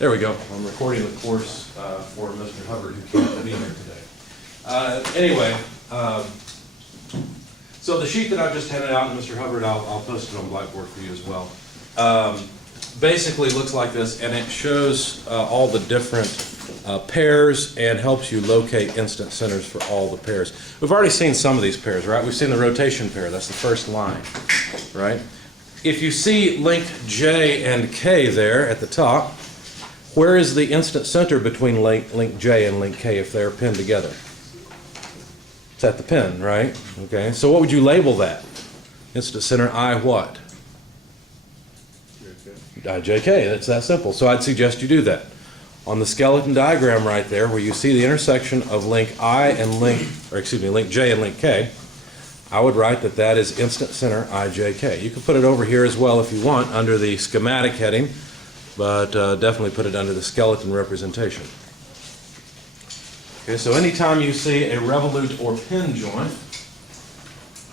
There we go. I'm recording the course for Mr. Hubbard, who can't be here today. Anyway, so the sheet that I've just handed out to Mr. Hubbard, I'll post it on Blackboard for you as well. Basically looks like this, and it shows all the different pairs and helps you locate instant centers for all the pairs. We've already seen some of these pairs, right? We've seen the rotation pair. That's the first line, right? If you see link J and K there at the top, where is the instant center between link J and link K if they're pinned together? It's at the pin, right? Okay, so what would you label that? Instant center I what? IJK, that's that simple. So I'd suggest you do that. On the skeleton diagram right there, where you see the intersection of link link J and link K, I would write that that is instant center IJK. You can put it over here as well if you want under the schematic heading, but definitely put it under the skeleton representation. Okay, so anytime you see a revolute or pin joint,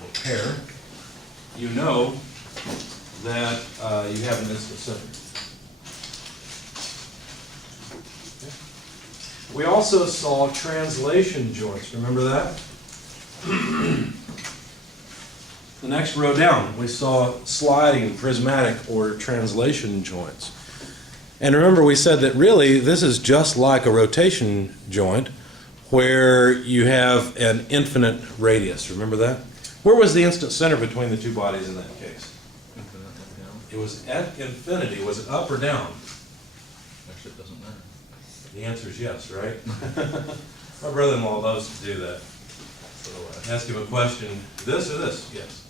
or pair, you know that you have an instant center. Okay. We also saw translation joints. Remember that? The next row down, we saw sliding, prismatic, or translation joints. And remember, we said that really this is just like a rotation joint where you have an infinite radius. Remember that? Where was the instant center between the two bodies in that case? It was at infinity. Was it up or down? Actually, it doesn't matter. The answer is yes, right? My brother-in-law loves to do that. Ask him a question, this or this? Yes.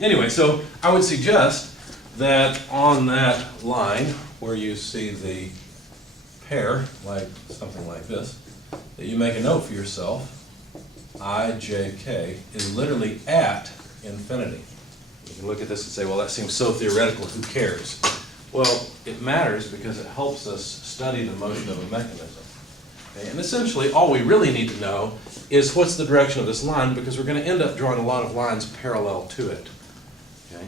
Anyway, so I would suggest that on that line where you see the pair, like something like this, that you make a note for yourself. IJK is literally at infinity. You can look at this and say, well, that seems so theoretical, who cares? Well, it matters because it helps us study the motion of a mechanism. Okay? And essentially, all we really need to know is what's the direction of this line, because we're going to end up drawing a lot of lines parallel to it. Okay?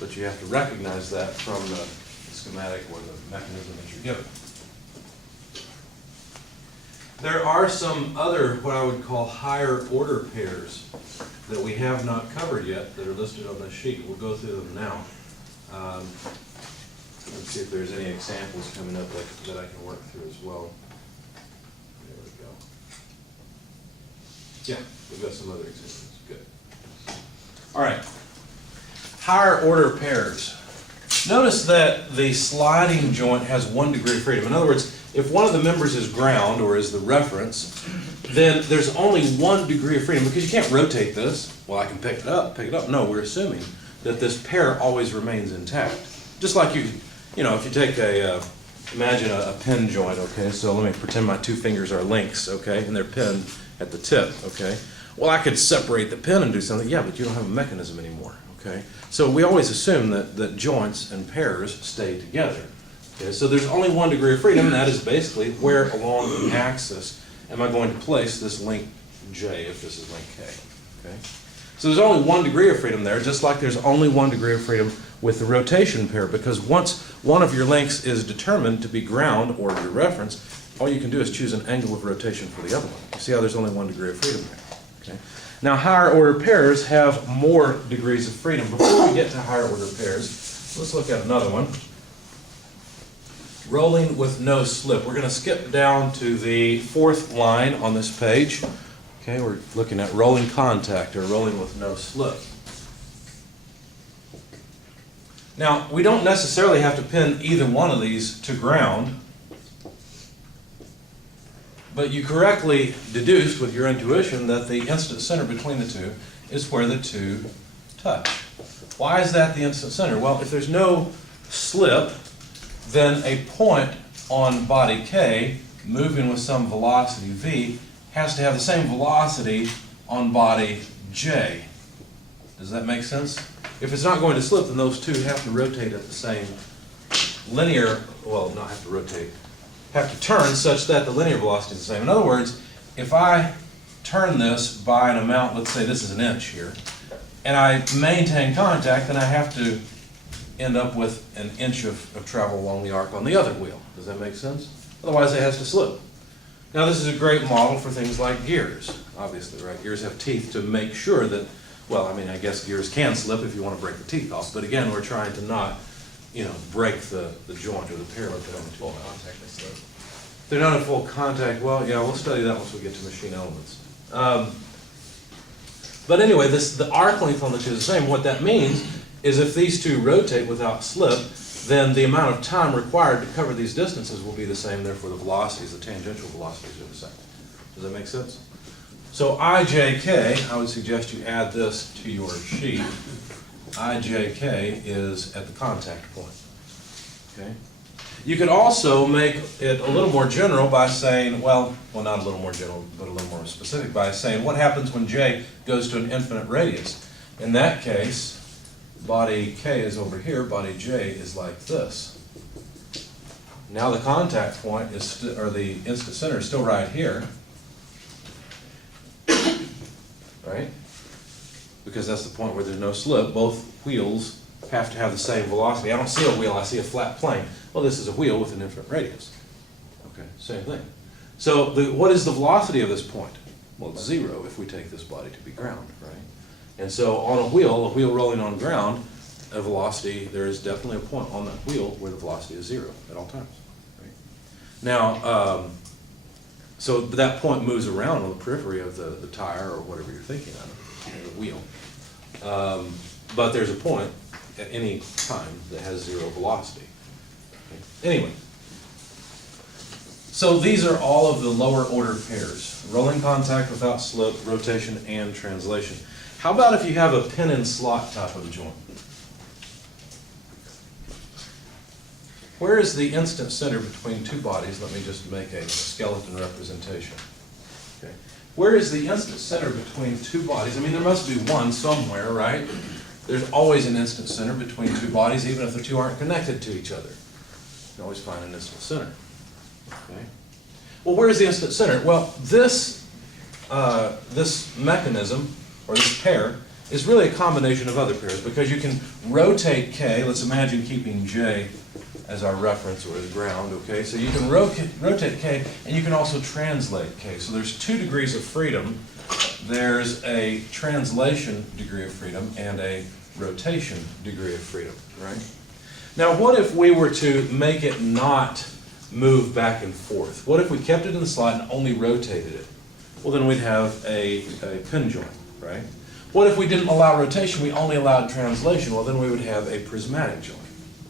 But you have to recognize that from the schematic or the mechanism that you're given. There are some other, what I would call higher order pairs that we have not covered yet that are listed on this sheet. We'll go through them now. Let's see if there's any examples coming up that I can work through as well. There we go. Yeah, we've got some other examples. Good. All right. Higher order pairs. Notice that the sliding joint has 1 degree of freedom. In other words, if one of the members is ground or is the reference, then there's only 1 degree of freedom because you can't rotate this. Well, I can pick it up. No, we're assuming that this pair always remains intact. Just like you know, if you take imagine a pin joint, okay? So let me pretend my 2 fingers are links, okay? And they're pinned at the tip, okay? Well, I could separate the pin and do something. Yeah, but you don't have a mechanism anymore, okay? So we always assume that joints and pairs stay together. Okay, so there's only 1 degree of freedom, and that is basically where along the axis am I going to place this link J if this is link K. Okay? So there's only 1 degree of freedom there, just like there's only 1 degree of freedom with the rotation pair, because once one of your links is determined to be ground or your reference, all you can do is choose an angle of rotation for the other one. You see how there's only 1 degree of freedom there. Okay? Now higher order pairs have more degrees of freedom. Before we get to higher order pairs, let's look at another one. Rolling with no slip. We're going to skip down to the 4th line on this page. Okay, we're looking at rolling contact or rolling with no slip. Now, we don't necessarily have to pin either one of these to ground, but you correctly deduced with your intuition that the instant center between the two is where the two touch. Why is that the instant center? Well, if there's no slip, then a point on body K moving with some velocity v has to have the same velocity on body J. Does that make sense? If it's not going to slip, then those two have to rotate at the same linear, well, not have to rotate, have to turn such that the linear velocity is the same. In other words, if I turn this by an amount, let's say this is an inch here, and I maintain contact, then I have to end up with an inch of travel along the arc on the other wheel. Does that make sense? Otherwise it has to slip. Now this is a great model for things like gears, obviously, right? Gears have teeth to make sure that, well, I mean, I guess gears can slip if you want to break the teeth off, but again, we're trying to not, break the joint or the pair of them. Full contact, they slip. They're not in full contact. Well, yeah, we'll study that once we get to machine elements. But anyway, the arc length on the two is the same. What that means is if these two rotate without slip, then the amount of time required to cover these distances will be the same. Therefore, the velocities, the tangential velocities are the same. Does that make sense? So IJK, I would suggest you add this to your sheet. IJK is at the contact point. Okay. You could also make it a little more general by saying, well, not a little more general, but a little more specific by saying what happens when J goes to an infinite radius. In that case, body K is over here, body J is like this. Now the contact point is, or the instant center is still right here, right? Because that's the point where there's no slip. Both wheels have to have the same velocity. I don't see a wheel, I see a flat plane. Well, this is a wheel with an infinite radius. Okay, same thing. So what is the velocity of this point? Well, it's 0 if we take this body to be ground, right? And so on a wheel rolling on ground, a velocity, there is definitely a point on that wheel where the velocity is 0 at all times. Right? Now, so that point moves around on the periphery of the tire or whatever you're thinking of, the wheel. But there's a point at any time that has 0 velocity. Okay. Anyway, so these are all of the lower order pairs: rolling contact without slip, rotation, and translation. How about if you have a pin and slot type of joint? Where is the instant center between two bodies? Let me just make a skeleton representation. Okay. Where is the instant center between two bodies? I mean, there must be one somewhere, right? There's always an instant center between two bodies, even if the two aren't connected to each other. You can always find an instant center. Okay. Well, where is the instant center? Well, this mechanism, or this pair, is really a combination of other pairs, because you can rotate K. Let's imagine keeping J as our reference or as ground, okay? So you can rotate K, and you can also translate K. So there's 2 degrees of freedom. There's a translation degree of freedom and a rotation degree of freedom, right? Now, what if we were to make it not move back and forth? What if we kept it in the slot and only rotated it? Well, then we'd have a pin joint, right? What if we didn't allow rotation, we only allowed translation? Well, then we would have a prismatic joint,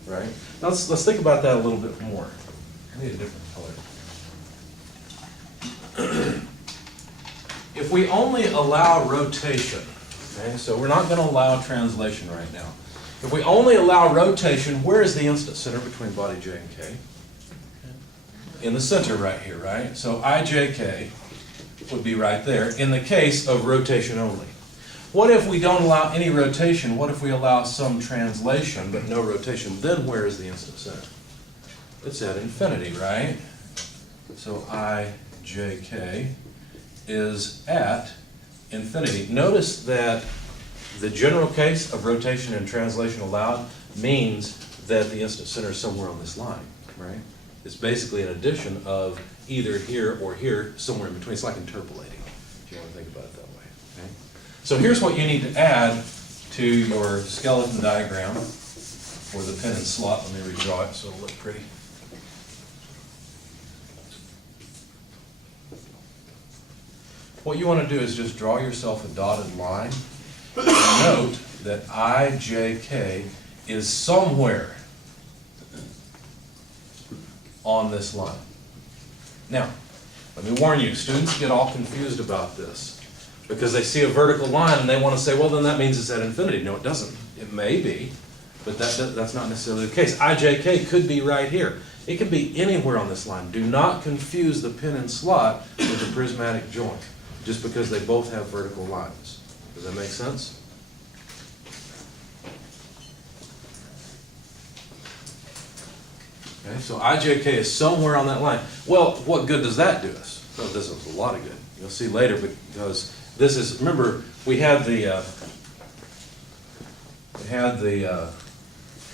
right? Now let's think about that a little bit more. I need a different color. If we only allow rotation, okay, so we're not going to allow translation right now. If we only allow rotation, where is the instant center between body J and K? In the center right here, right? So IJK would be right there in the case of rotation only. What if we don't allow any rotation? What if we allow some translation but no rotation? Then where is the instant center? It's at infinity, right? So IJK is at infinity. Notice that the general case of rotation and translation allowed means that the instant center is somewhere on this line, right? It's basically an addition of either here or here, somewhere in between. It's like interpolating, if you want to think about it that way. Okay? So here's what you need to add to your skeleton diagram for the pin and slot. Let me redraw it so it'll look pretty. What you want to do is just draw yourself a dotted line. And note that IJK is somewhere on this line. Now, let me warn you, students get all confused about this because they see a vertical line and they want to say, well, then that means it's at infinity. No, it doesn't. It may be, but that's not necessarily the case. IJK could be right here. It could be anywhere on this line. Do not confuse the pin and slot with the prismatic joint, just because they both have vertical lines. Does that make sense? Okay, so IJK is somewhere on that line. Well, what good does that do us? Well, this is a lot of good. You'll see later, because this is, remember, we had the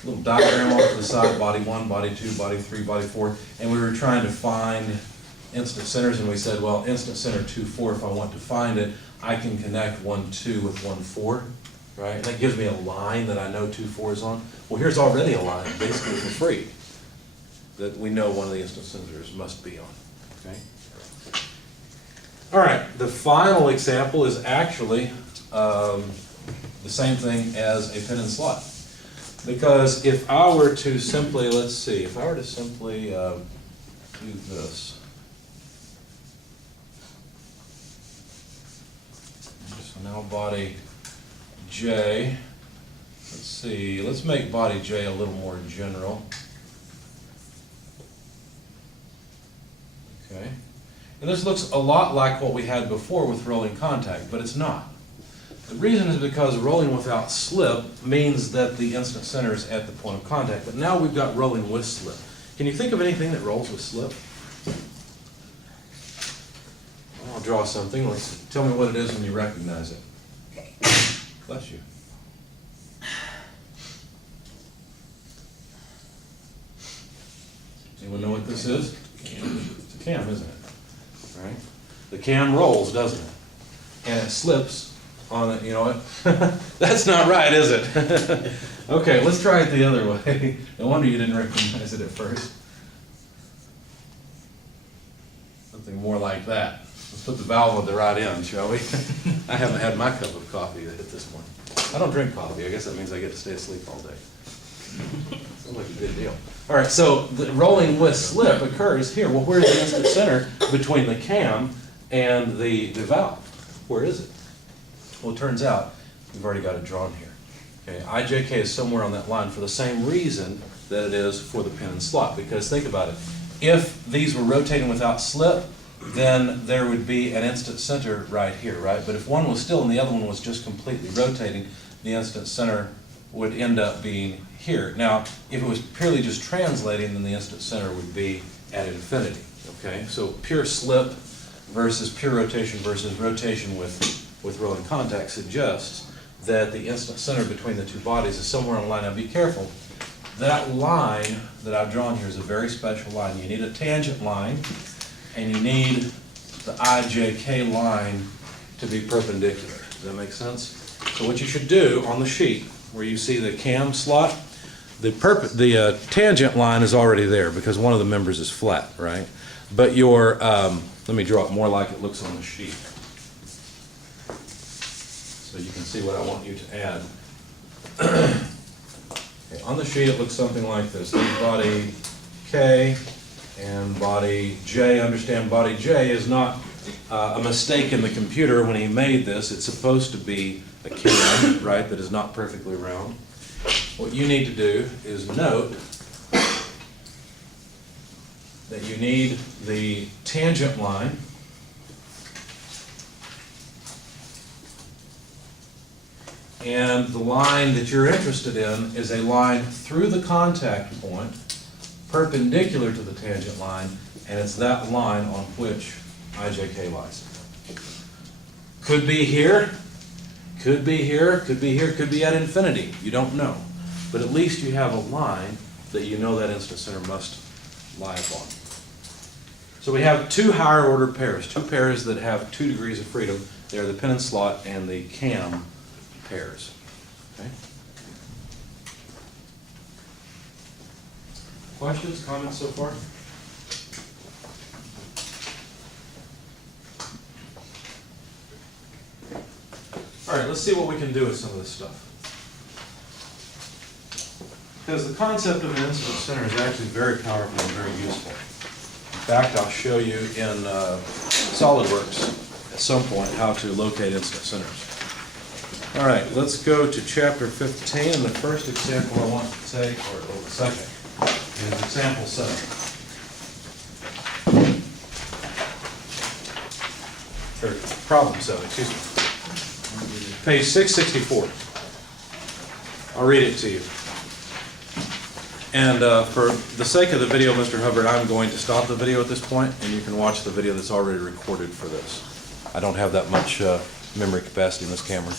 little diagram off to the side, body 1, body 2, body 3, body 4, and we were trying to find instant centers, and we said, well, instant center 2, 4, if I want to find it, I can connect 1, 2 with 1, 4, right? And that gives me a line that I know 2, 4 is on. Well, here's already a line, basically for free, that we know one of the instant centers must be on, okay? All right, the final example is actually the same thing as a pin and slot. Because if I were to simply, let's see, if I were to simply do this. So now body J, let's see, let's make body J a little more general. Okay. And this looks a lot like what we had before with rolling contact, but it's not. The reason is because rolling without slip means that the instant center is at the point of contact, but now we've got rolling with slip. Can you think of anything that rolls with slip? I'll draw something. Tell me what it is when you recognize it. Bless you. Anyone know what this is? It's a cam, isn't it? Right? The cam rolls, doesn't it? And it slips on it, you know what? That's not right, is it? Okay, let's try it the other way. No wonder you didn't recognize it at first. Something more like that. Let's put the valve at the right end, shall we? I haven't had my cup of coffee at this point. I don't drink coffee. I guess that means I get to stay asleep all day. Sounds like a good deal. All right, so the rolling with slip occurs here. Well, where's the instant center between the cam and the valve? Where is it? Well, it turns out we've already got it drawn here. Okay, IJK is somewhere on that line for the same reason that it is for the pin and slot. Because think about it. If these were rotating without slip, then there would be an instant center right here, right? But if one was still and the other one was just completely rotating, the instant center would end up being here. Now, if it was purely just translating, then the instant center would be at infinity, okay? So pure slip versus pure rotation versus rotation with rolling contact suggests that the instant center between the two bodies is somewhere on the line. Now be careful. That line that I've drawn here is a very special line. You need a tangent line, and you need the IJK line to be perpendicular. Does that make sense? So what you should do on the sheet, where you see the cam slot, the tangent line is already there because one of the members is flat, right? But your, let me draw it more like it looks on the sheet, so you can see what I want you to add. Okay, on the sheet it looks something like this. There's body K and body J. Understand, body J is not a mistake in the computer when he made this. It's supposed to be a cam, right, that is not perfectly round. What you need to do is note that you need the tangent line and the line that you're interested in is a line through the contact point perpendicular to the tangent line, and it's that line on which IJK lies. Could be here, could be here, could be here, could be at infinity. You don't know. But at least you have a line that you know that instant center must lie upon. So we have two higher order pairs, two pairs that have 2 degrees of freedom. They're the pin and slot and the cam pairs. Okay? Questions, comments so far? All right, let's see what we can do with some of this stuff. Because the concept of an instant center is actually very powerful and very useful. In fact, I'll show you in SolidWorks at some point how to locate instant centers. All right, let's go to chapter 15, and the first example I want to take, or the second, is example 7. Or problem 7, excuse me. Page 664. I'll read it to you. And for the sake of the video, Mr. Hubbard, I'm going to stop the video at this point, and you can watch the video that's already recorded for this. I don't have that much memory capacity in this camera.